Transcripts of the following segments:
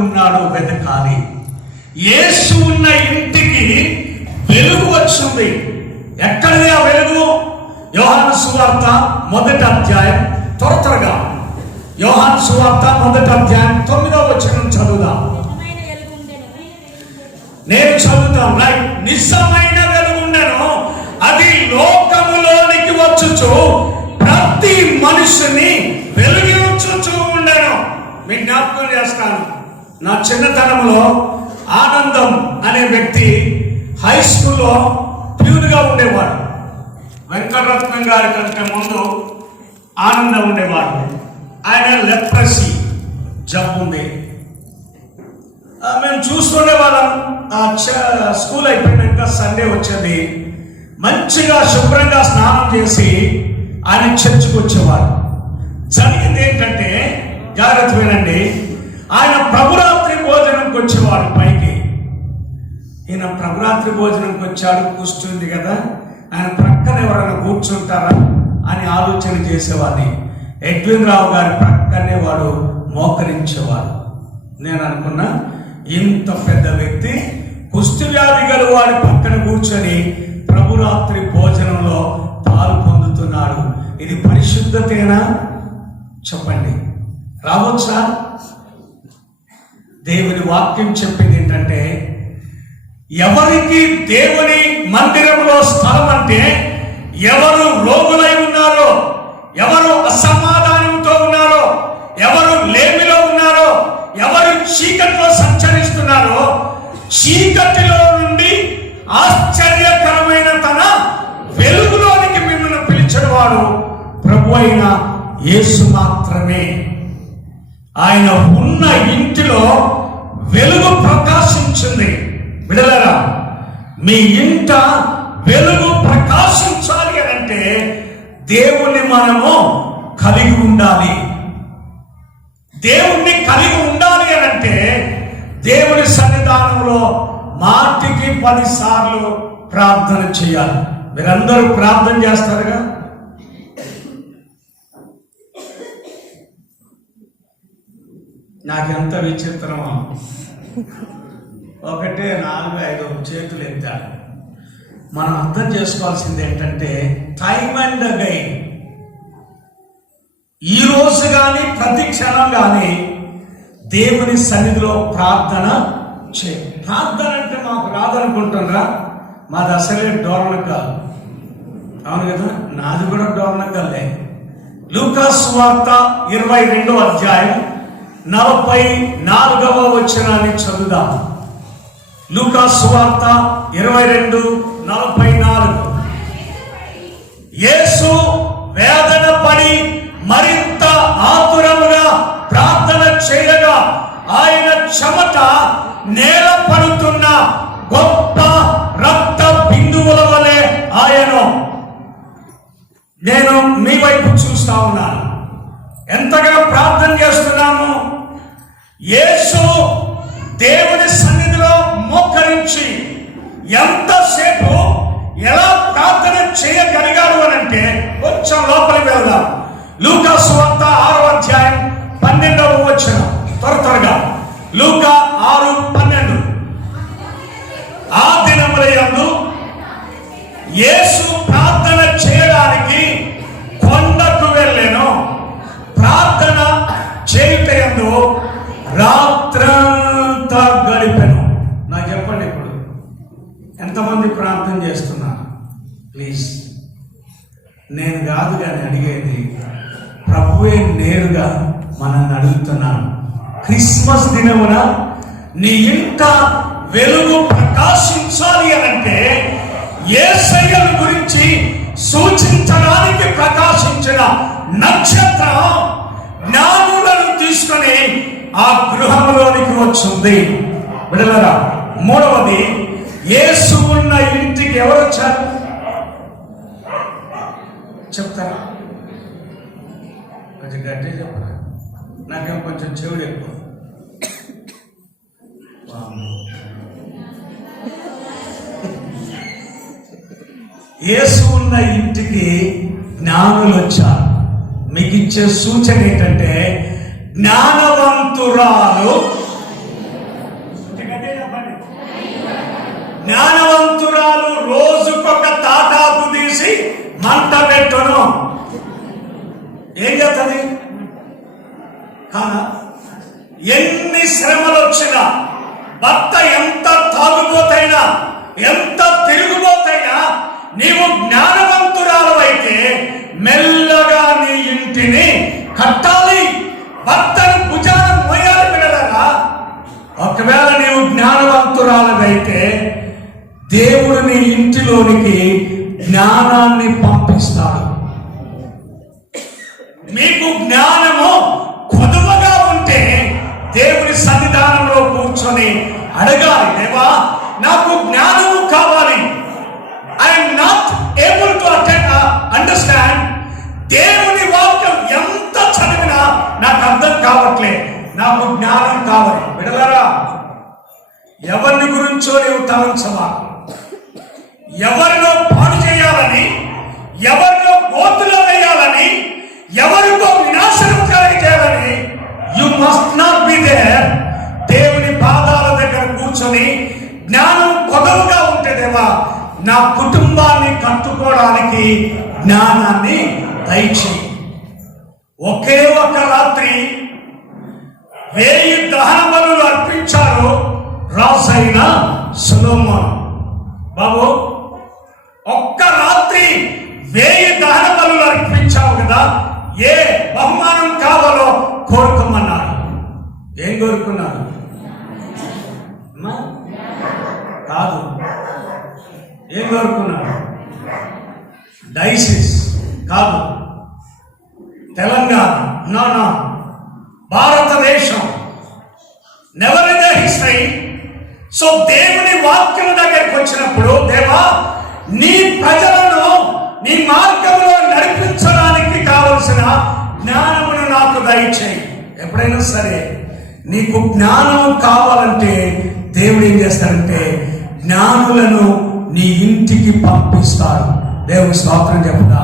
ఉన్నాడో వెతకాలి. యేసు ఉన్న ఇంటికి వెలుగు వచ్చింది. ఎక్కడిది ఆ వెలుగు? యోహాను సువార్త 1వ అధ్యాయం, త్వరగా యోహాను సువార్త 1వ అధ్యాయం 9వ వచనం చదువుదాం. నేను చదువుతాను. రైట్. నిజమైన వెలుగు ఉండెను, అది లోకములోనికి వచ్చుచు ప్రతి మనిషిని వెలిగించుచూ ఉండెను. మీ జ్ఞాపకం చేస్తాను, నా చిన్నతనంలో ఆనందం అనే వ్యక్తి హై స్కూల్లో ప్యూన్గా ఉండేవాడు. వెంకటరత్నం గారి కంటే ముందు ఆనందం ఉండేవాడు. ఆయన లెప్రసీ జబ్బు ఉంది. మేము చూస్తుండే వాళ్ళం. స్కూల్ అయిపోయినాక సండే వచ్చేది, మంచిగా శుభ్రంగా స్నానం చేసి ఆయన చర్చికి వచ్చేవాడు. జరిగింది ఏంటంటే, జాగ్రత్త వినండి, ఆయన ప్రభురాత్రి భోజనంకి వచ్చేవాడు పైకి. ఈయన ప్రభురాత్రి భోజనంకి వచ్చాడు, కూర్చుంది కదా, ఆయన ప్రక్కన ఎవరైనా కూర్చుంటారా అని ఆలోచన చేసేవాడిని. ఎడ్విన్ రావు గారి ప్రక్కనే వాడు మోకరించేవాడు. నేను అనుకున్నా, ఇంత పెద్ద వ్యక్తి కుష్టి వ్యాధి గల వాడి పక్కన కూర్చొని ప్రభురాత్రి భోజనంలో పాలు పొందుతున్నాడు. ఇది పరిశుద్ధతేనా? చెప్పండి, రావచ్చా? దేవుని వాక్యం చెప్పింది ఏంటంటే, ఎవరికి దేవుని మందిరంలో స్థలం అంటే ఎవరు రోగులై ఉన్నారో, ఎవరు అసమాధానంతో ఉన్నారో, ఎవరు లేమిలో ఉన్నారో, ఎవరు చీకటిలో సంచరిస్తున్నారో, చీకటిలో నుండి ఆశ్చర్యకరమైన తన వెలుగులోనికి మిమ్మల్ని పిలిచిన వాడు ప్రభు అయిన యేసు మాత్రమే. ఆయన ఉన్న ఇంటిలో వెలుగు ప్రకాశించింది. విడలరా, మీ ఇంట వెలుగు ప్రకాశించాలి అంటే దేవుణ్ణి మనము కలిగి ఉండాలి. దేవుణ్ణి కలిగి ఉండాలి అంటే దేవుని సన్నిధానంలో మాటికి 10 సార్లు ప్రార్థన చేయాలి. మీరందరూ ప్రార్థన చేస్తారుగా? నాకెంత విచిత్రమో, 1, 4, 5 చేతులు ఎత్తాడు. మనం అర్థం చేసుకోవాల్సింది ఏంటంటే, టైమ్ అండ్ అగైన్, ఈ రోజు కానీ ప్రతి క్షణం కానీ దేవుని సన్నిధిలో ప్రార్థన చేయ. ప్రార్థన అంటే మాకు రాదనుకుంటున్నారా? మాది అసలే డోర్నకల్. అవును కదా, నాది కూడా డోర్నకల్లే. లూకా సువార్త 22వ అధ్యాయం 44వ వచనాన్ని చదువుదాం. లూకా సువార్త 22:44. యేసు వేదన పడి మరింత ఆతురముగా ప్రార్థన చేయగా ఆయన చెమట నేల పడుతున్న గొప్ప రక్త బిందువుల వలె ఆయను. నేను మీ వైపు చూస్తా ఉన్నాను. ఎంతగా ప్రార్థన చేస్తున్నాము. యేసు దేవుని సన్నిధిలో మోకరించి ఎంతసేపు ఎలా ప్రార్థన చేయగలిగాడు అని అంటే, కొంచెం లోపలికి వెళ్దాం. లూకా సువార్త 6వ అధ్యాయం 12వ వచనం, త్వరగా. లూకా 6:12. ఆ దినముల యందు యేసు ప్రార్థన చేయడానికి కొండకు వెళ్ళెను. ప్రార్థన చేయుట యందు రాత్రంతా గడిపెను. నాకు చెప్పండి, ఇప్పుడు ఎంతమంది ప్రార్థన చేస్తున్నారు? ప్లీజ్, నేను కాదు కానీ అడిగేది, ప్రభువే నేరుగా మనల్ని అడుగుతున్నాను. క్రిస్మస్ దినమున నీ ఇంట వెలుగు ప్రకాశించాలి అనంటే యేసయ్య గురించి సూచించడానికి ప్రకాశించిన నక్షత్రం జ్ఞానులను తీసుకొని ఆ గృహంలోనికి వచ్చింది. విడలరా, 3వది, యేసు ఉన్న ఇంటికి ఎవరు వచ్చారు చెప్తారా? కొంచెం గట్టిగా చెప్పరా, నాకేం కొంచెం చెవుడు ఎక్కువ. యేసు ఉన్న ఇంటికి జ్ఞానులు వచ్చారు. మీకు ఇచ్చే సూచన ఏంటంటే, జ్ఞానవంతురాలు జ్ఞానవంతురాలు రోజుకొక తాటాకు తీసి మంట పెట్టును. ఏం చేస్తుంది? కానా ఎన్ని శ్రమలు వచ్చినా, భర్త ఎంత తాగుబోతైనా, ఎంత తిరుగుబోతైనా, నీవు జ్ఞానవంతురాలు అయితే మెల్లగా నీ ఇంటిని కట్టాలి. భర్తను భుజాన మోయాలి పిల్లలరా. ఒకవేళ నీవు జ్ఞానవంతురాలైతే దేవుడు నీ ఇంటిలోనికి జ్ఞానాన్ని పంపిస్తాడు. మీకు జ్ఞానము కొదువగా ఉంటే దేవుని సన్నిధానంలో కూర్చొని అడగాలి, దేవా నాకు జ్ఞానము కావాలి. I'm not able to understand. దేవుని వాక్యం ఎంత చదివినా నాకు అర్థం కావట్లే, నాకు జ్ఞానం కావాలి. విడలరా, ఎవరిని గురించో నీవు తలంచవా. ఎవరినో పాడు చేయాలని, ఎవరినో కోతులో వేయాలని, ఎవరికో వినాశనం చేయాలని you must not be there. దేవుని పాదాల దగ్గర కూర్చొని జ్ఞానం కొదవగా ఉంటే, దేవా నా కుటుంబాన్ని కట్టుకోవడానికి జ్ఞానాన్ని దయచేయి. ఒకే ఒక రాత్రి 1000 దహన బలులు అర్పించారు రాజైన సొలొమోను. బాబు, ఒక్క రాత్రి 1000 దహన బలులు అర్పించావు కదా, ఏ బహుమానం కావాలో కోరుకోమన్నారు. ఏం కోరుకున్నారు? కాదు, ఏం కోరుకున్నారు? డైసిస్ కాదు, తెలంగాణ, నో, భారతదేశం, never in the history. So దేవుని వాక్యం దగ్గరికి వచ్చినప్పుడు, దేవా నీ ప్రజలను నీ మార్గంలో నడిపించడానికి కావలసిన జ్ఞానమును నాకు దయచేయి. ఎప్పుడైనా సరే నీకు జ్ఞానం కావాలంటే దేవుడు ఏం చేస్తాడంటే జ్ఞానులను నీ ఇంటికి పంపిస్తాడు. దేవుని స్తోత్రం చెప్తా.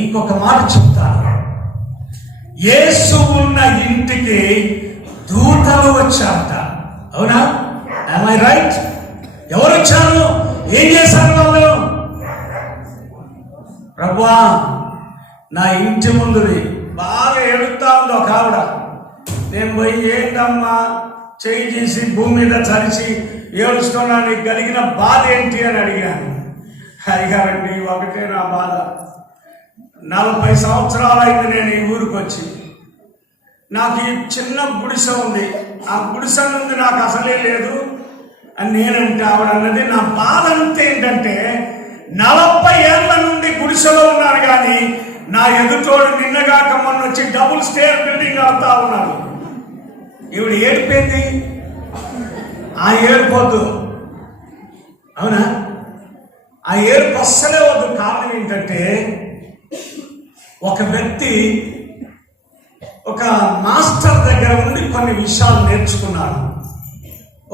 ఇంకొక మాట చెప్తాను, యేసు ఉన్న ఇంటికి దూతలు వచ్చారట. అవునా? am I right? ఎవరు వచ్చారు? ఏం చేశారు వాళ్ళు? ప్రభువా నా ఇంటి ముందుది బాగా ఎడుతా ఉంది ఒక ఆవిడ. నేను పోయి ఏంటమ్మా చేయి చేసి భూమి మీద చరిచి ఏడుస్తున్నా, నీకు కలిగిన బాధ ఏంటి అని అడిగాను. అడిగారండి, ఒకటే నా బాధ, 40 సంవత్సరాలైంది నేను ఈ ఊరికి వచ్చి. నాకు ఈ చిన్న గుడిసె ఉంది, ఆ గుడిసె నుండి నాకు అసలే లేదు అని నేనంటే, ఆవిడ అన్నది నా బాధ అంతే ఏంటంటే 40 ఏళ్ల నుండి గుడిసెలో ఉన్నాను, కానీ నా ఎదుటోడు నిన్నగాక మొన్న వచ్చి డబుల్ స్టేర్ బిల్డింగ్ అవుతా ఉన్నాడు. ఈవిడ ఏడిపోయింది, ఆ ఏడిపోద్దు. అవునా? ఆ ఏడుపు అస్సలే వద్దు. కారణం ఏంటంటే ఒక వ్యక్తి ఒక మాస్టర్ దగ్గర నుండి కొన్ని విషయాలు నేర్చుకున్నాడు.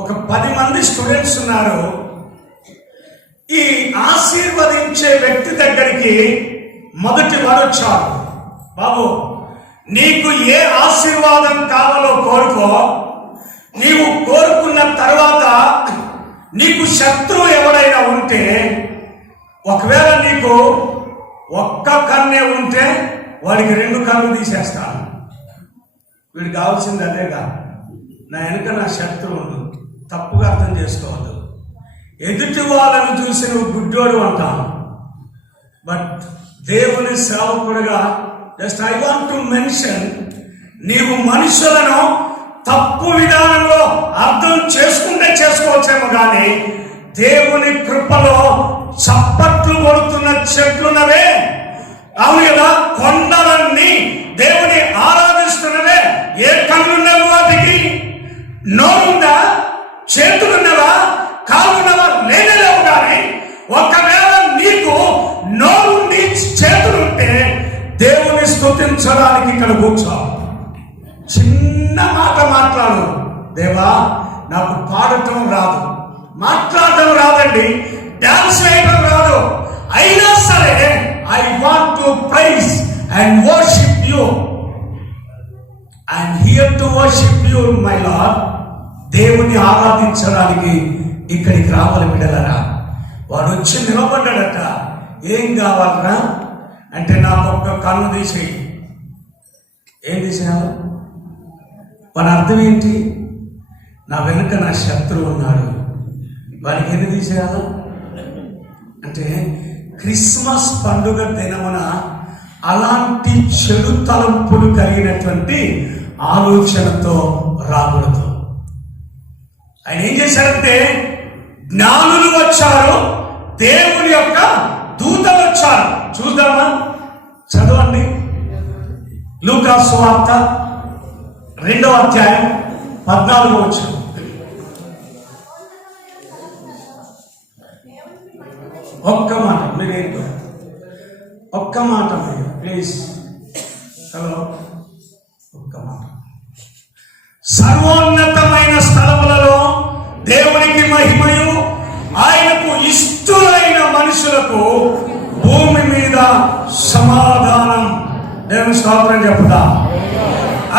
ఒక 10 మంది స్టూడెంట్స్ ఉన్నారు. ఈ ఆశీర్వదించే వ్యక్తి దగ్గరికి మొదటి వాడు వచ్చాడు. బాబు, నీకు ఏ ఆశీర్వాదం కావాలో కోరుకో. నీవు కోరుకున్న తర్వాత నీకు శత్రువు ఎవడైనా ఉంటే, ఒకవేళ నీకు ఒక్క కన్నే ఉంటే వాడికి 2 కన్ను తీసేస్తాను. వీడికి కావాల్సింది అదేగా. నా వెనుక నా శత్రువు ఉండు, తప్పుగా అర్థం చేసుకోవద్దు. ఎదుటి వాళ్ళని చూసి నువ్వు గుడ్డోడు అంటాను. బట్ దేవుని సేవకుడుగా just I want to mention, నీవు మనుషులను తప్పు విధానంలో అర్థం చేసుకుంటే చేసుకోవచ్చేమో, కానీ దేవుని కృపలో చప్పట్లు కొడుతున్న చెట్లున్నవే, అవును కదా, కొండలన్నీ దేవుని ఆరాధిస్తున్నవే. ఏ కళ్ళున్నవి వాటికి? నోరుందా? చేతులున్నవా? కాళ్ళున్నవా? లేనేలేవు. కానీ ఒకవేళ నీకు నోరుండి చేతులుంటే దేవుని స్తుతించడానికి ఇక్కడ కూర్చో. చిన్న మాట మాట్లాడు, దేవా నాకు పాడటం రాదు, మాట్లాడటం రాదండి, డాన్స్ వేయడం రాదు, అయినా సరే I want to praise and worship you. I'm here to worship you my lord. దేవుని ఆరాధించడానికి ఇక్కడికి రావాలి బిడ్డలారా. వాడు వచ్చి నిలబడ్డాడట. ఏం కావాలరా అంటే నాకు ఒక్క కన్ను తీసేయి. ఏం తీసేయాలి? వాని అర్థం ఏంటి? నా వెనుక నా శత్రువు ఉన్నాడు, వారికి ఎన్ని తీసేయాలి అంటే క్రిస్మస్ పండుగ దినమున అలాంటి చెడు తలంపులు కలిగినటువంటి ఆలోచనతో రాకూడదు. ఆయన ఏం చేశారంటే జ్ఞానులు వచ్చారు, దేవుని యొక్క దూతలు వచ్చారు. చూద్దామా? చదవండి. లూకా సువార్త 2వ అధ్యాయం 14వ వచనం. ఒక్క మాట మీరేంటో, ఒక్క మాట ప్లీజ్. హలో, ఒక్క మాట. సర్వోన్నతమైన స్థలములలో దేవునికి మహిమయు, ఆయనకు ఇష్టమైన మనుషులకు భూమి మీద సమాధానం. దేవుని స్తోత్రం చెప్తాం.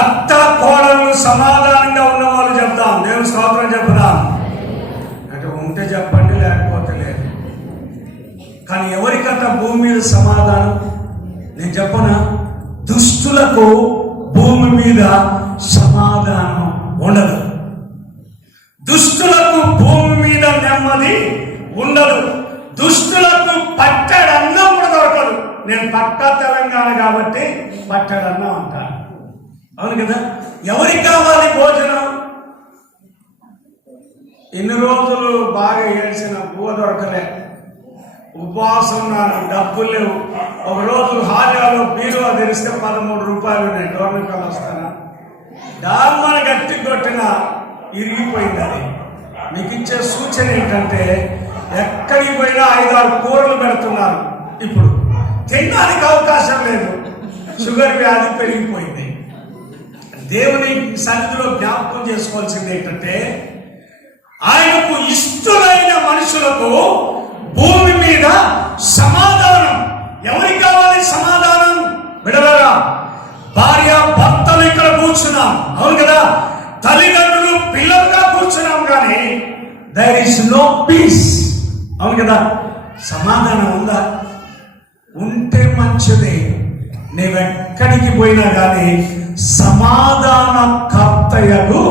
అత్త కోడలు సమాధానంగా ఉన్న వాళ్ళు చెప్తాం. దేవుని స్తోత్రం చెప్తాం. అంటే ఉంటే చెప్పండి, లేకపోతే లేదు. కానీ ఎవరికంత భూమి మీద సమాధానం? నేను చెప్పనా? దుష్టులకు భూమి మీద సమాధానం ఉండదు. దుష్టులకు భూమి మీద నెమ్మది ఉండదు. దుష్టులకు పట్టడన్నం కూడా దొరకదు. నేను పట్టా తెలంగాణ కాబట్టి పట్టడన్నం అంటాను. అవును కదా? ఎవరికి కావాలి భోజనం? ఇన్ని రోజులు బాగా ఏడ్చిన బువ్వ దొరకలే, ఉపవాసం నాను, డబ్బులు లేవు. ఒక రోజు హాజాలో బీరువా తెరిస్తే 13 రూపాయలు ఉన్నాయి. గవర్నమెంట్ వాళ్ళు వస్తానా? డామ్మన గట్టి కొట్టిన ఇరిగిపోయింది. అది మీకు ఇచ్చే సూచన ఏంటంటే ఎక్కడికి పోయినా 5-6 కూరలు పెడుతున్నారు. ఇప్పుడు తినడానికి అవకాశం లేదు. షుగర్ వ్యాధి పెరిగిపోయింది. దేవుని సన్నిధిలో జ్ఞాపకం చేసుకోవాల్సింది ఏంటంటే ఆయనకు ఇష్టమైన మనుషులకు భూమి మీద సమాధానం. ఎవరికి కావాలి సమాధానం? విడవరా, భార్య భర్తలు ఇక్కడ కూర్చున్నాం, అవును కదా? తల్లిదండ్రులు పిల్లలుగా కూర్చున్నాం, కానీ దేర్ ఇస్ నో పీస్, అవును కదా? సమాధానం ఉందా? ఉంటే మంచిది. నీవెక్కడికి పోయినా కానీ సమాధాన కర్తయ్యకు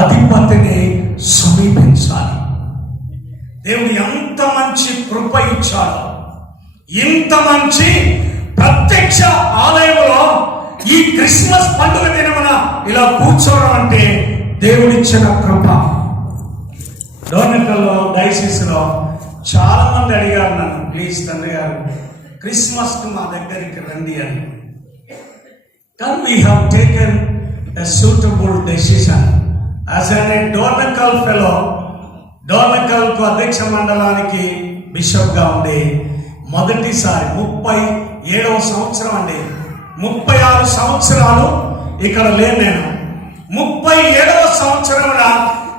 అధిపతిని సమీపించాలి. దేవుడు ఎంత మంచి కృప ఇచ్చాడు. ఇంత మంచి ప్రత్యక్ష ఆలయంలో ఈ క్రిస్మస్ పండుగ దినమున ఇలా కూర్చోవడం అంటే దేవుడిచ్చిన కృప. డోర్నకల్లో డైసిస్ లో చాలా మంది అడిగారు నన్ను, ప్లీజ్ తండ్రి గారు క్రిస్మస్ కు మా దగ్గరికి రండి అని. కానీ we have taken a suitable decision as a Dornakal fellow. Dornakal కు అధ్యక్ష మండలానికి బిషప్ గా ఉండి మొదటిసారి 37వ సంవత్సరం అండి, 36 సంవత్సరాలు ఇక్కడ లేను నేను. 37వ సంవత్సరమున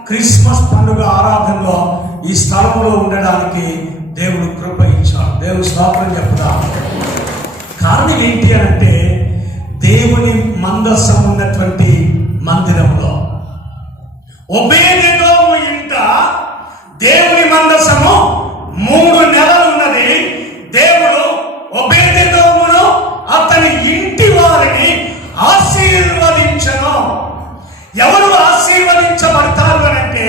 క్రిస్మస్ పండుగ ఆరాధనలో ఈ స్థలంలో ఉండడానికి దేవుడు కృప ఇచ్చాడు. దేవుడు స్తోత్రం చెప్తా. కారణం ఏంటి అంటే దేవుని మందసం ఉన్నటువంటి మందిరంలో ఒబేదెదోము ఇంట దేవుని మందసము 3 నెలలు ఉన్నది. దేవుడు ఒబేదెదోమును అతని ఇంటి వారిని ఆశీర్వదించను. ఎవరు ఆశీర్వదించబడతారు అంటే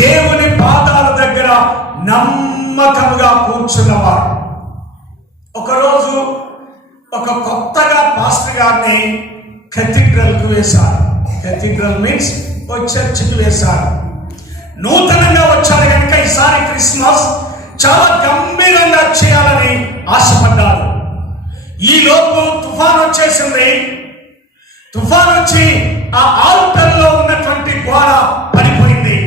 దేవుని పాదాల దగ్గర నమ్మకముగా కూర్చున్నవారు. ఒకరోజు ఒక కొత్తగా పాస్టర్ గారిని కేథీడ్రల్ కు వేశారు. కేథీడ్రల్ మీన్స్ ఒక చర్చికి వేశారు. నూతనంగా వచ్చారు కనుక ఈసారి క్రిస్మస్ చాలా గంభీరంగా చేయాలని ఆశపడ్డారు. ఈ లోపు తుఫాన్ వచ్చేసింది. తుఫాన్ వచ్చి ఆ ఆల్టర్లో ఉన్నటువంటి గోడ పడిపోయింది.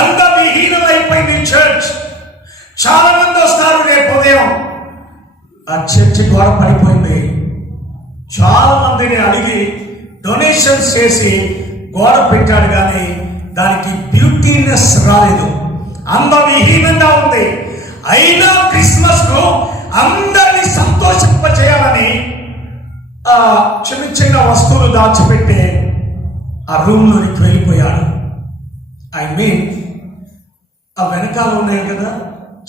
అందవిహీనమైపోయింది చర్చ్. చాలా మంది వస్తారు రేపు ఉదయం. ఆ చర్చి గోడ పడిపోయింది. చాలా మందిని అడిగి డొనేషన్స్ చేసి గోడ పెట్టాడు, కానీ దానికి బ్యూటీనెస్ రాలేదు. అందవిహీనంగా ఉంది. అయినా క్రిస్మస్ కు అందరినీ సంతోషింపచేయాలని చిన్న చిన్న వస్తువులు దాచిపెట్టి ఆ రూమ్ లోనికి వెళ్ళిపోయాడు. ఐ మీన్ ఆ వెనకాల ఉన్నాయి కదా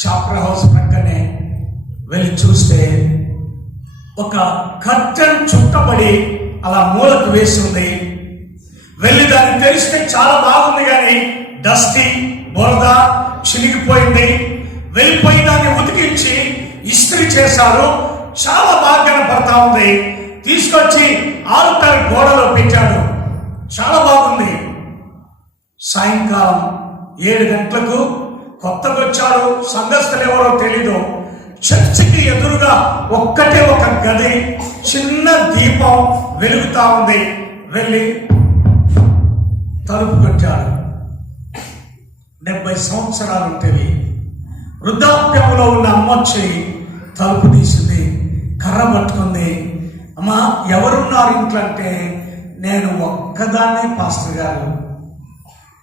చాప్టర్ హౌస్ ప్రక్కనే వెళ్ళి చూస్తే ఒక కర్టన్ చుట్టబడి అలా మూలకు వేసి ఉంది. వెళ్ళి దాన్ని తెలిస్తే చాలా బాగుంది, కానీ డస్టీ బురద చినిగిపోయింది. వెళ్ళిపోయి దాన్ని ఉతికించి ఇస్త్రీ చేశారు. చాలా బాగా కనపడతా ఉంది. తీసుకొచ్చి ఆల్టర్ గోడలో పెట్టాడు. చాలా బాగుంది. సాయంకాలం 7 గంటలకు కొత్తగా వచ్చాడు. సంఘస్థులు ఎవరో తెలీదు. చర్చికి ఎదురుగా ఒక్కటే ఒక గది, చిన్న దీపం వెలుగుతా ఉంది. వెళ్ళి తలుపు కొట్టాడు. 70 సంవత్సరాలు ఉంటేవి. వృద్ధాప్యంలో ఉన్న అమ్మ వచ్చి తలుపు తీసింది, కర్ర పట్టుకుంది. అమ్మా ఎవరున్నారు ఇంట్లో అంటే, నేను ఒక్కదాన్నే పాస్టర్ గారు.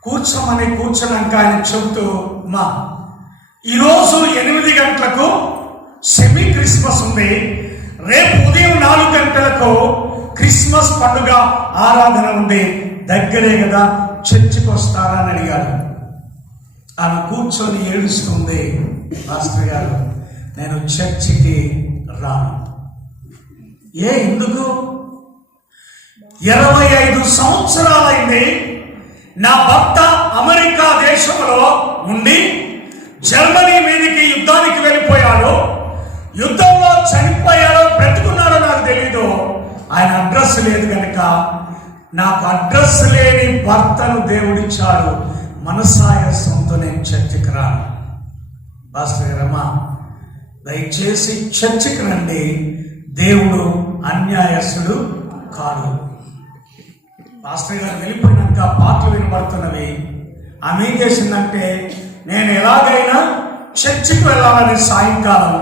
కూర్చోమని కూర్చోనాక ఆయన చెబుతూ, అమ్మా ఈరోజు 8 గంటలకు సెమీ క్రిస్మస్ ఉంది, రేపు ఉదయం 4 గంటలకు క్రిస్మస్ పండుగ ఆరాధన ఉంది, దగ్గరే కదా చర్చికి వస్తారా అని అడిగాడు. ఆమె కూర్చొని ఏడుస్తుంది, పాస్టర్ గారు నేను చర్చికి రాను. ఎందుకు? 25 సంవత్సరాలైంది. నా భర్త అమెరికా దేశంలో ఉండి జర్మనీ మీదకి యుద్ధానికి వెళ్ళిపోయాడు. యుద్ధంలో చనిపోయాడో బ్రతుకున్నాడో నాకు తెలీదు. ఆయన అడ్రస్ లేదు కనుక నాకు అడ్రస్ లేని భర్తను దేవుడిచ్చాడు. మనసాయసంతో నేను చర్చికి రాను. పాస్టర్ గారమ్మా దయచేసి చర్చికి రండి, దేవుడు అన్యాయస్తుడు కాదు. పాస్టర్ గారు వెళ్ళిపోయినాక పాటలు వినబడుతున్నవి. ఆమె ఏం చేసిందంటే, నేను ఎలాగైనా చర్చికి వెళ్ళాలని సాయంకాలం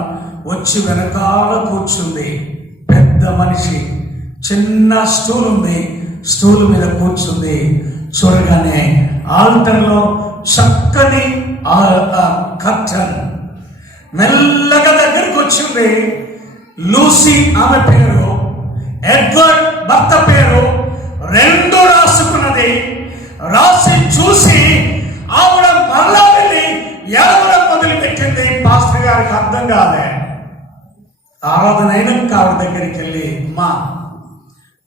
వచ్చి వెనకాల కూర్చుంది. పెద్ద మనిషి, చిన్న స్టూల్ ఉంది, స్టూల్ మీద కూర్చుంది. చూడగానే ఆల్టర్లో చక్కని కర్టన్ మెల్లగా దగ్గరికి వచ్చింది. లూసీ ఆమె పేరు, ఎడ్వర్డ్ భర్త పేరు, 2 రాసుకున్నది. రాసి చూసి ఆవిడ మరలా వెళ్ళి ఏడవడం మొదలుపెట్టింది. పాస్టర్ గారికి అర్థం కాలే. ఆరాధన అయినాక ఆవిడ దగ్గరికి వెళ్ళి, అమ్మా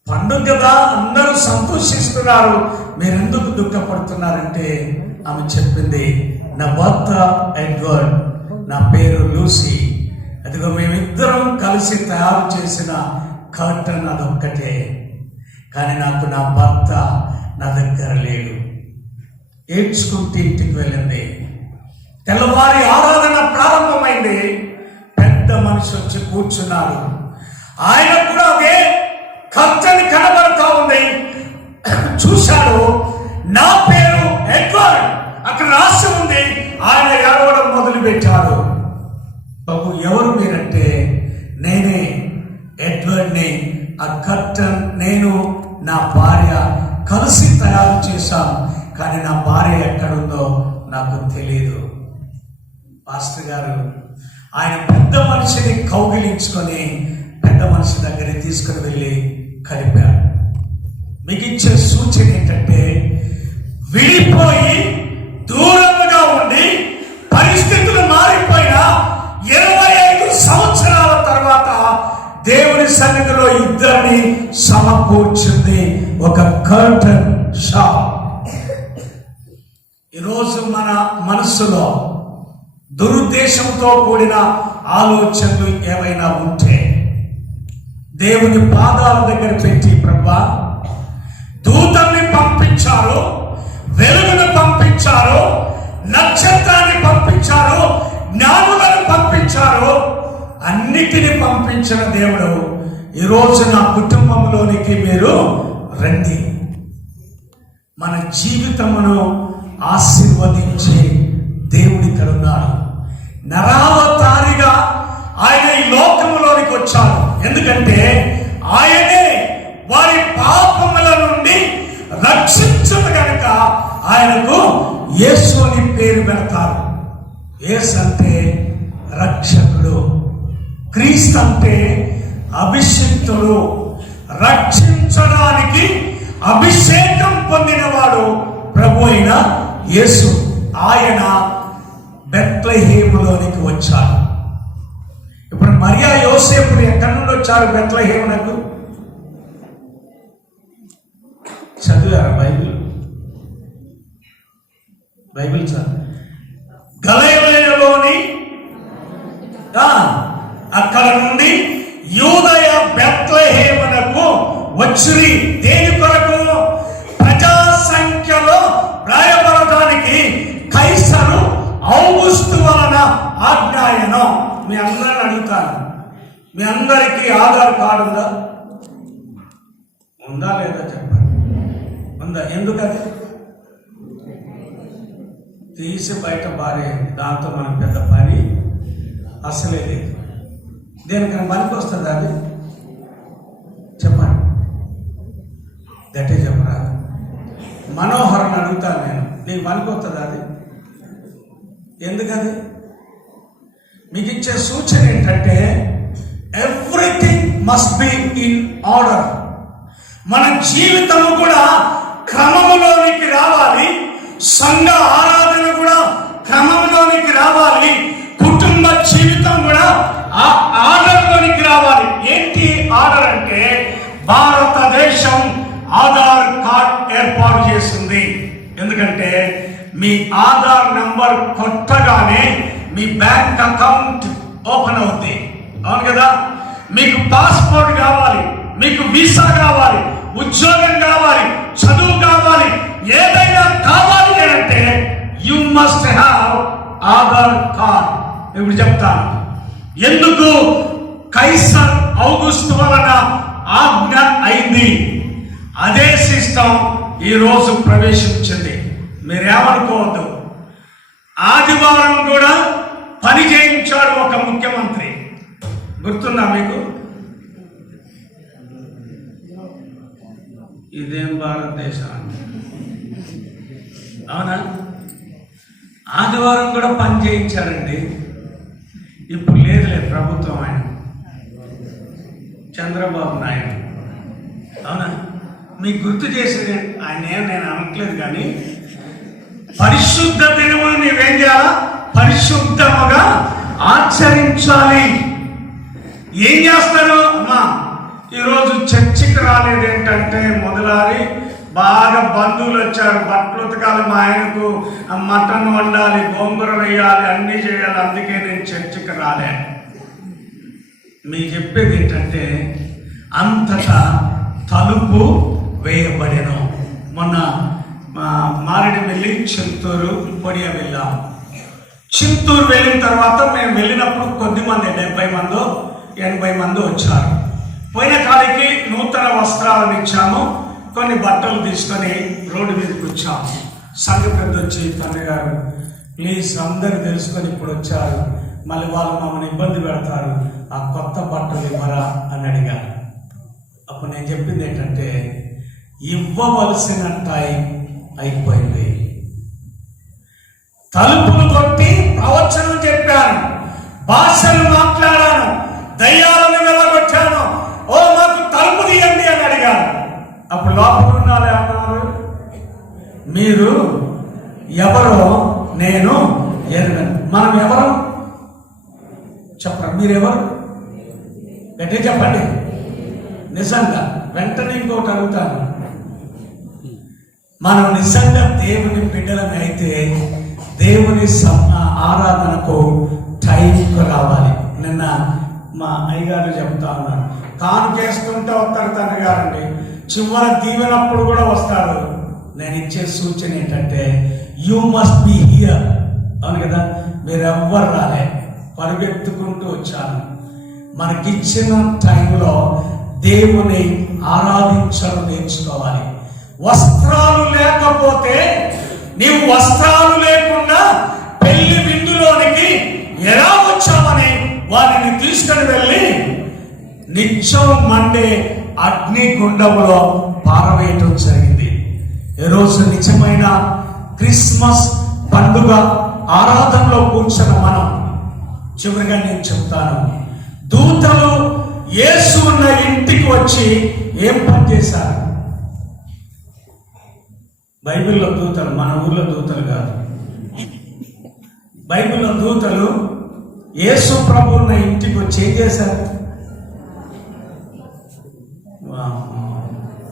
పండుగ కదా అందరూ సంతోషిస్తున్నారు, మీరెందుకు దుఃఖపడుతున్నారంటే ఆమె చెప్పింది, నా భర్త ఎడ్వర్డ్, నా పేరు లూసీ, అదిగో మేమిద్దరం కలిసి తయారు చేసిన కర్టన్ అదొక్కటే, కానీ నాకు నా భర్త నా దగ్గర లేడు. ఏడ్చుకుంటూ ఇంటికి వెళ్ళింది. తెల్లవారి ఆరాధన ప్రారంభమైంది. పెద్ద మనిషి వచ్చి కూర్చున్నాడు. ఆయన కూడా అదే కర్టన్ కనబడతా ఉంది. చూశాడు, నా పేరు ఎడ్వర్డ్ అక్కడ రాసి ఉంది. ఆయన ఏడవడం మొదలు పెట్టాడు. బాబు ఎవరు మీరంటే, నేనే ఎడ్వర్డ్ని. ఆ కర్టన్ నేను నా భార్య కలిసి తయారు చేశాం, కానీ నా భార్య ఎక్కడుందో నాకు తెలియదు. పాస్టర్ గారు ఆయన పెద్ద మనిషిని కౌగిలించుకొని పెద్ద మనిషి దగ్గరికి తీసుకుని వెళ్ళి కలిపాడు. మీకు ఇచ్చే సూచన ఏంటంటే, విడిపోయి దూరంగా ఉండి పరిస్థితులు మారిపోయినా 25 సంవత్సరాల తర్వాత దేవుని సన్నిధిలో ఇద్దరిని సమకూర్చింది ఒక కర్టన్ షాప్. ఈరోజు మన మనస్సులో దురుద్దేశంతో కూడిన ఆలోచనలు ఏవైనా ఉంటే దేవుని పాదాల దగ్గర పెట్టి, ప్రభువా దూతల్ని పంపించారు, వెలుగును పంపించారు, నక్షత్రాన్ని పంపించారు, జ్ఞానులను పంపించారు, అన్నిటిని పంపించిన దేవుడు ఈరోజు నా కుటుంబంలోనికి మీరు రండి. మన జీవితమును ఆశీర్వదించే దేవుడి ఇక్కడ ఉన్నాడు. నరావతారిగా ఆయన ఈ లోకములోనికి వచ్చాడు. ఎందుకంటే ఆయనే వారి పాపముల నుండి రక్షించుట కనుక ఆయనకు యేసు అని పేరు పెడతారు. యేసు అంటే రక్షకుడు, క్రీస్తు అంటే అభిషిక్తుడు. రక్షించడానికి అభిషేకం పొందినవాడు ప్రభు అయిన యేసు ఆయన బెత్లెహేములోనికి వచ్చారు. ఇప్పుడు మరియా యోసేపులు ఎక్కడి నుండి వచ్చారు బెత్లెహేమునకు? చదివారా బైబిల్ చదువు. గలిలయలోని అక్కడ నుండి యూదయ బెత్లెహేమునకు వచ్చిరి. దేని కొరకు? ప్రజా సంఖ్యలో రాయబడటానికి కైసరు ఔగుస్తు వలన ఆజ్ఞాయనం. మీ అందరిని అడుగుతాను, మీ అందరికీ ఆధార్ కార్డు ఉందా లేదా చెప్పండి. ఉందా? ఎందుకది తీసి బయట బారే, దాంతో మనకు పెద్ద పని అసలే లేదు. దేనికైనా పనికి వస్తుంది అది చెప్పండి, గట్టే చెప్పరా. మనోహరని అడుగుతాను నేను, నీకు పనికి వస్తుంది అది? ఎందుకది? మీకు ఇచ్చే సూచన ఏంటంటే everything must be in order. మన జీవితం కూడా క్రమంలోనికి రావాలి, సంఘ ఆరాధన కూడా క్రమంలోనికి రావాలి, కుటుంబ జీవితం కూడా ఆ ఆర్డర్లోనికి రావాలి. ఏంటి ఆర్డర్ అంటే భారతదేశం ఆధార్ కార్డ్ ఏర్పాటు చేసింది. ఎందుకంటే మీ ఆధార్ నంబర్ కొట్టగానే మీ బ్యాంక్ అకౌంట్ ఓపెన్ అవుతుంది. అవును కదా? మీకు పాస్పోర్ట్ కావాలి, మీకు వీసా కావాలి, ఉద్యోగం కావాలి, చదువు కావాలి, ఏదైనా కావాలి అంటే you must have Aadhaar card. ఇప్పుడు చెప్తాను ఎందుకు కైసర్ ఔగుస్తు వలన ఆజ్ఞ అయింది. అదే సిస్టమ్ ఈరోజు ప్రవేశించింది. మీరేమనుకోవద్దు. ఆదివారం కూడా పని చేయించాడు ఒక ముఖ్యమంత్రి. గుర్తుందా మీకు? ఇదేం భారతదేశం? అవునా? ఆదివారం కూడా పని చేయించారండి. ఇప్పుడు లేదులే ప్రభుత్వం, ఆయన చంద్రబాబు నాయుడు. అవునా? మీకు గుర్తు చేసేది ఆయన ఏం నేను అనట్లేదు, కానీ పరిశుద్ధ దినమును నీవేం చేయాలా? పరిశుద్ధముగా ఆచరించాలి. ఏం చేస్తారు? అమ్మా ఈరోజు చర్చికి రాలేదు ఏంటంటే మొదలారి బాగా బంధువులు వచ్చారు, బట్టలు ఉతకాలి, మా ఆయనకు మటన్ వండాలి, గోంగూర వేయాలి, అన్నీ చేయాలి, అందుకే నేను చర్చికి రాలేను. మీకు చెప్పేది ఏంటంటే అంతటా తలుపు వేయబడెను. మొన్న మారేడు వెళ్ళి చింతూరు పొడియ వెళ్ళాం. చింతూరు వెళ్ళిన తర్వాత మేము వెళ్ళినప్పుడు కొద్దిమంది 70 మందో 80 మంది వచ్చారు. పోయిన కాడికి నూతన వస్త్రాలను ఇచ్చాము, కొన్ని బట్టలు తీసుకొని రోడ్డు మీదకి వచ్చాము. సంఘ పెద్ద వచ్చి, తండ్రి గారు ప్లీజ్ అందరు తెలుసుకొని ఇప్పుడు వచ్చారు, మళ్ళీ వాళ్ళు మమ్మల్ని ఇబ్బంది పెడతారు, ఆ కొత్త బట్టలు ఇవ్వరా అని అడిగారు. అప్పుడు నేను చెప్పింది ఏంటంటే ఇవ్వవలసిన టైం అయిపోయింది. తలుపులు కొట్టి ప్రవచనం చెప్పాను, భాషలు మాట్లాడాను, దయ్యాలను వెళ్ళగొట్టాను. ఓ మాకు తలుపు తీయండి అని అడిగాను. అప్పుడు లోపల ఉన్నాలే అన్నారు, మీరు ఎవరో నేను ఎరుగను. మనం ఎవరు చెప్పండి, మీరెవరు గట్టిగా చెప్పండి. నిజంగా వెంటనే ఇంకోటి అడుగుతాను, మనం నిజంగా దేవుని బిడ్డలను అయితే దేవుని ఆరాధనకు టైంకు రావాలి. నిన్న మా అయ్యగారు చెప్తా ఉన్నారు, కానుకేస్తుంటే వస్తారు తండ్రి గారండి, చివరి దీవెనప్పుడు కూడా వస్తాడు. నేను ఇచ్చే సూచన ఏంటంటే యూ మస్ట్ బి హియర్. అవును కదా? మీరెవ్వరు రాలే, పరిగెత్తుకుంటూ వచ్చాను. మనకిచ్చిన టైంలో దేవుని ఆరాధించడం నేర్చుకోవాలి. వస్త్రాలు లేకపోతే నీవు వస్త్రాలు లేకుండా పెళ్లి విందులోనికి ఎలా వచ్చామని వారిని తీసుకుని వెళ్ళి నిత్యం మండే అగ్నిగుండములో పారవేయటం జరిగింది. ఈరోజు నిజమైన క్రిస్మస్ పండుగ ఆరాధనలో కూర్చున్న మనం, చివరిగా నేను చెప్తాను, దూతలు యేసు ఉన్న ఇంటికి వచ్చి ఏం పని చేశారు? బైబిల్లో దూతలు, మన ఊర్లో దూతలు కాదు. బైబిల్లో దూతలు యేసు ప్రభువున్న ఇంటికి వచ్చి ఏం చేశారు?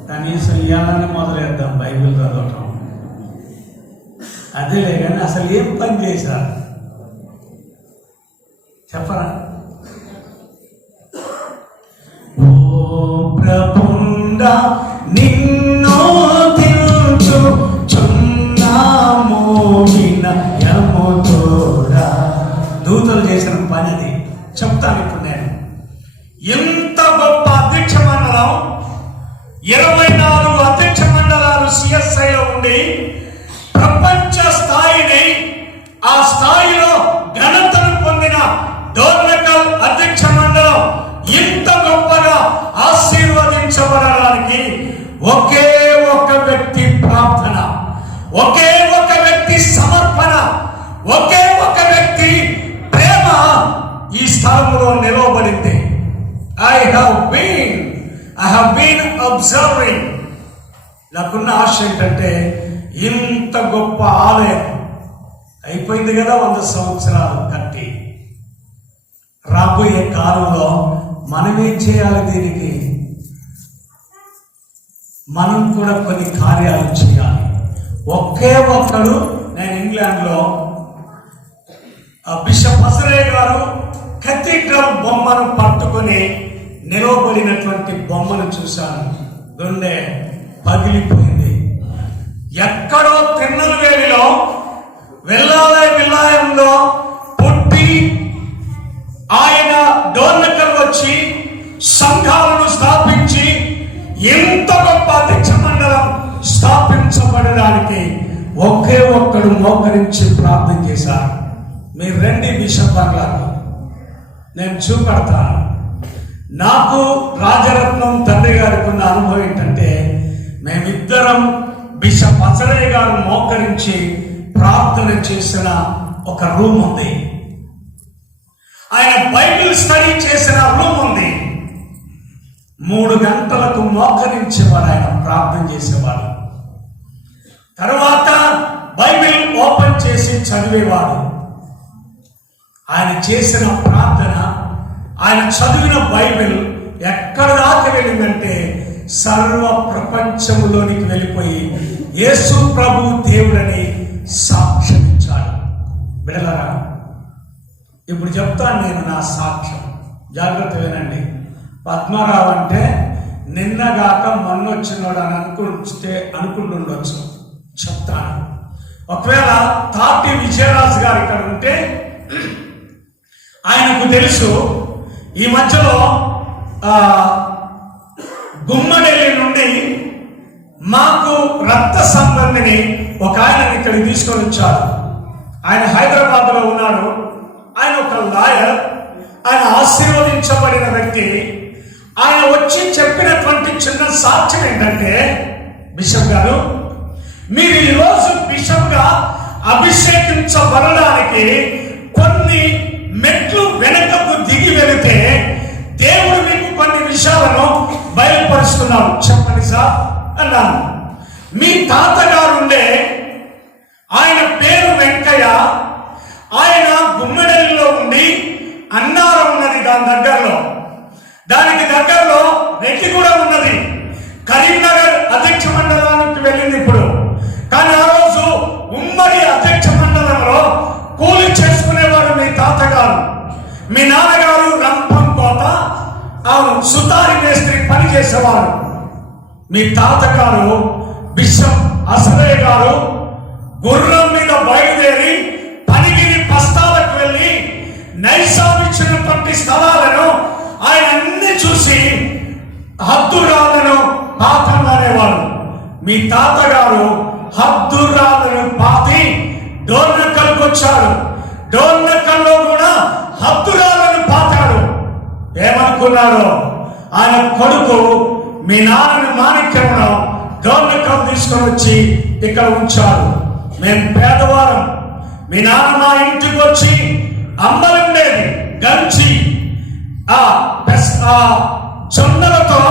కనీసం ఇవ్వాలని మొదలెద్దాం బైబిల్ చదవటం. అదేలే కానీ అసలు ఏం పని చేశారు చెప్పరా? ఓ ప్రపుండ నిన్ను తించుచున్నాము వినయముతోడా. దూతలు చేసిన పని అది. చెప్తాను ఇప్పుడు నేను. ఎంత గొప్ప అధ్యక్ష మండలం, 24 అధ్యక్ష మండలాలు సిఎస్ఐలో ఉండి ప్రపంచ స్థాయిని, ఆ స్థాయిలో ఘనతను పొందిన డోర్నకల్ అధ్యక్ష మండలం ఇంత గొప్పగా ఆశీర్వదించబడడానికి ఒకే ఒక వ్యక్తి ప్రార్థన, ఒకే ఒక వ్యక్తి సమర్పణ, ఒకే ఒక వ్యక్తి ప్రేమ ఈ స్థలంలో నిలవబడింది. I have been observing. నాకున్న ఆశ ఏంటంటే ఇంత గొప్ప ఆలయం అయిపోయింది కదా 100 సంవత్సరాలు కట్టి. రాబోయే కాలంలో మనమేం చేయాలి? దీనికి మనం కూడా కొన్ని కార్యాలు చేయాలి. ఒకే ఒక్కడు, నేను ఇంగ్లాండ్లో బిషప్ హజరే గారు కథీడ్రల్ బొమ్మను పట్టుకొని నిలవబడినటువంటి బొమ్మను చూశాను. గుండె పగిలిపోయింది. ఎక్కడో తిరునెల్వేలిలో విల్లాయంలో పుట్టి ఆయన డోర్నకల్ వచ్చి సంఘాలను స్థాపించి ఎంత గొప్ప అధ్యక్ష మండలం స్థాపించబడడానికి ఒకే ఒక్కడు మోకరించి ప్రార్థన చేశారు. మీరు రండి బిషప్ గారు, నేను చూపెడతాను. నాకు రాజరత్నం తండ్రి గారికి ఉన్న అనుభవం ఏంటంటే, మేమిద్దరం బిషప్ హజరే గారు మోకరించి ప్రార్థన చేసిన ఒక రూమ్ ఉంది. ఆయన బైబిల్ స్టడీ చేసిన రూమ్ ఉంది. 3 గంటలకు మోకరించేవాడు, ఆయన ప్రార్థన చేసేవాడు. తర్వాత బైబిల్ ఓపెన్ చేసి చదివేవాడు. ఆయన చేసిన ప్రార్థన, ఆయన చదివిన బైబిల్ ఎక్కడ దాకా వెళ్ళిందంటే సర్వ ప్రపంచంలోనికి వెళ్ళిపోయి యేసు ప్రభు దేవుడని సాక్ష్యమిచ్చాడు. బిడ్డలారా, ఇప్పుడు చెప్తాను నేను నా సాక్ష్యం. జాగ్రత్త వినండి. పద్మారావు అంటే నిన్నగాక మొన్నొచ్చినాడు అని అనుకుంటుండొచ్చు. చెప్తాను. ఒకవేళ తాటి విజయరాజు గారు ఇక్కడ ఉంటే ఆయనకు తెలుసు. ఈ మధ్యలో గుమ్మడెల్లి నుండి మాకు రక్త సంబంధిని ఒక ఆయన ఇక్కడికి తీసుకొని వచ్చారు. ఆయన హైదరాబాద్ లో ఉన్నాడు. ఆయన ఒక లాయర్, ఆయన ఆశీర్వదించబడిన వ్యక్తి. ఆయన వచ్చి చెప్పినటువంటి చిన్న సాక్ష్యం ఏంటంటే, బిషప్ గారు, మీరు ఈరోజు బిషప్ గా అభిషేకించబడడానికి కొన్ని మెట్లు వెనకకు దిగి వెళితే దేవుడు మీకు కొన్ని విషయాలను బయలుపరుస్తున్నాడు. చెప్పండి సార్ అన్నాను. మీ తాతగారుండే ఆయన పేరు వెంకయ్య. ఆయన గుమ్మిడిలో ఉండి అన్నారం ఉన్నది, దానికి దగ్గరలో రెడ్డి కూడా ఉన్నది. కరీంనగర్ అధ్యక్ష మండలానికి వెళ్ళింది ఇప్పుడు. కానీ ఆ రోజు ఉమ్మడి అధ్యక్ష మండలంలో కూలి చేసుకునేవాడు మీ తాతగారు. మీ నాన్నగారు రంపం కోత సుతారి మేస్త్రి పని చేసేవాడు. మీ తాతగారు బిషప్ హజరే గారు గుర్రం మీద బయలుదేరి పనిగిరి పస్తాలకు వెళ్ళి నైసామిచ్చినటువంటి స్థలాలను ఆయన అన్ని చూసి హద్దురాలను పాతం అనేవాడు. మీ తాతగారు హద్దురాలను పాతి డోర్నకల్కి వచ్చాడు. డోర్నకల్లో కూడా హద్దురాలను పాతాడు. ఏమనుకున్నారో, ఆయన కొడుకు మీ నాన్నని మాణిక్యంలో డోర్నకల్ తీసుకొని వచ్చి ఇక్కడ ఉంచాడు. మేము పేదవారం. మీ నాన్న మా ఇంటికి వచ్చి అమ్మలు ఉండేది గంజి, జొన్నలతో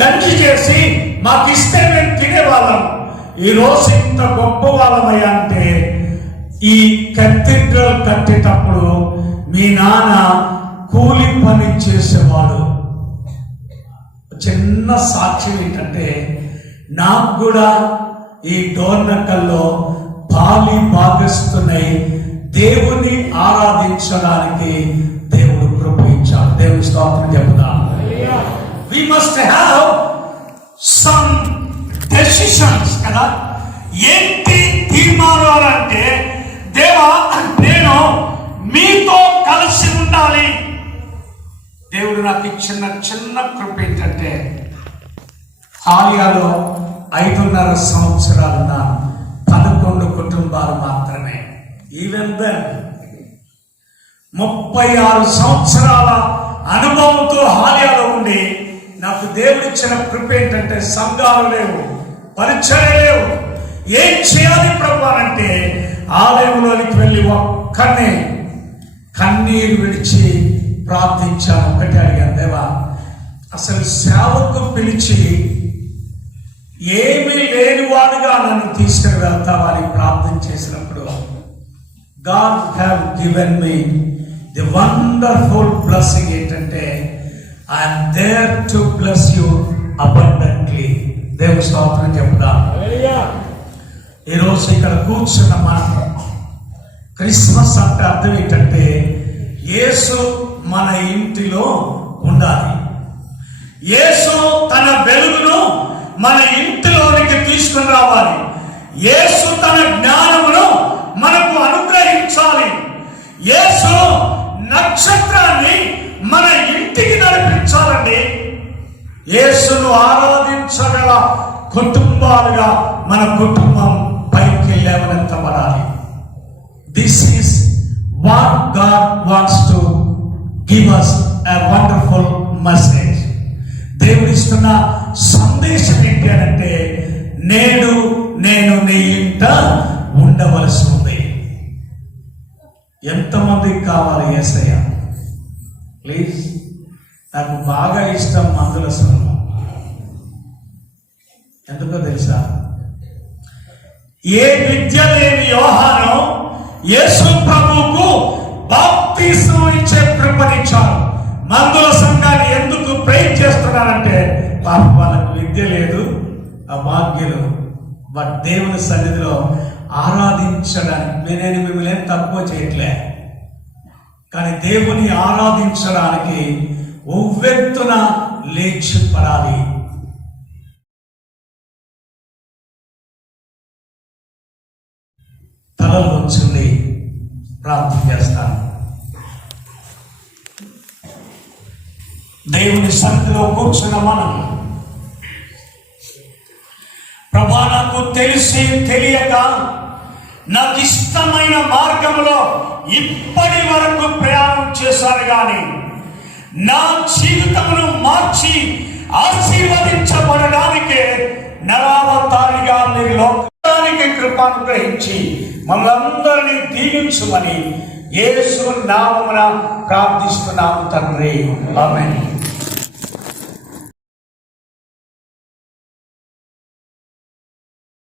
గంజి చేసి మాకు ఇస్తే మేము తినేవాళ్ళం. ఈరోజు ఇంత గొప్ప వాళ్ళమయ్యా అంటే ఈ కథీడ్రల్ కట్టేటప్పుడు మీ నాన్న కూలి పని చేసేవాడు. చిన్న సాక్ష్యం ఏంటంటే నాకు కూడా ఈ డోర్నకల్లో పాలి భాగస్తున్నాయి. దేవుని ఆరాధించడానికి దేవుడు కృపించాడు. దేవుని స్తోత్రం చెప్తాం. We must have some decisions కదా. ఏంటి తీర్మానాలంటే, దేవా నేను మీతో కలిసి ఉండాలి. దేవుడు నాకు ఇచ్చిన చిన్న కృప ఏంటంటే హాలియాలో 5.5 సంవత్సరాలున్న 11 కుటుంబాలు మాత్రమే. ఈవెన్ దెన్ 36 సంవత్సరాల అనుభవంతో హాలియాలో ఉండి నాకు దేవుడిచ్చిన కృప ఏంటంటే సంఘాలు లేవు, పరిచయం లేవు. ఏం చేయాలి ప్రభు అంటే ఆలయంలోనికి వెళ్ళి ఒక్కనే కన్నీరు విడిచి ప్రార్థించాను. ఒకటి అడిగాను, దేవా అసలు సేవకు పిలిచి ఏమీ లేనివాడుగా నన్ను తీసుకుని వెళ్తావని ప్రార్థన చేసినప్పుడు God have given me the wonderful blessing ఏంటంటే I am there to bless you abundantly. దేవుని స్తోత్రం చెప్దాం. ఈరోజు ఇక్కడ కూర్చున్న మనం క్రిస్మస్ అంటే అర్థం ఏంటంటే యేసు మన ఇంటిలో ఉండాలి. యేసు తన వెలుగును మన ఇంటిలోనికి తీసుకుని రావాలి. యేసు తన జ్ఞానమును మనకు అనుగ్రహించాలి. యేసు నక్షత్రాన్ని మన ఇంటికి నడిపించాలండి. యేసును ఆరాధించగల కుటుంబాలుగా మన కుటుంబం పైకి లేవనెత్తబడాలి. This is what God wants to give us a wonderful message. దేవుడిస్తున్న సందేశం ఏంటి అంటే నేను నీ ఇంట ఉండవలసి ఉంది. ఎంతమందికి కావాలి యేసయ్య? ప్లీజ్. నాకు బాగా ఇష్టం మందుల సంఘం. ఎందుకో తెలుసా? ఏ విద్య లేని యోహాను యేసు ప్రభువుకు బాప్తిస్మం ఇచ్చే కృపనిచ్చారు. మందుల సంఘాన్ని ఎందుకు ప్రేర్ చేస్తున్నారంటే పాప వాళ్ళకు విద్య లేదు, అభాగ్యులు. బట్ దేవుని సన్నిధిలో ఆరాధించడానికి నేను మిమ్మల్ని తక్కువ చేయట్లే, కానీ దేవుని ఆరాధించడానికి ఉవ్వెత్తున లేచి పడాలి. తలలు వచ్చింది ప్రార్థన చేస్తాను. దేవుని సన్నిధిలో కూర్చున్న మనం ప్రభా నాకు తెలిసి తెలియక నాకు ఇష్టమైన మార్గంలో ఇప్పటి వరకు ప్రయాణం చేశాను, కానీ నా జీవితమును మార్చి ఆశీర్వదించబడడానికే నరావతారిగా మీరు లోకానికి కృపను గ్రహించి మనందరినీ దీవించుమని యేసు నామమున ప్రార్థిస్తున్నాము తండ్రి. ఆమేన్.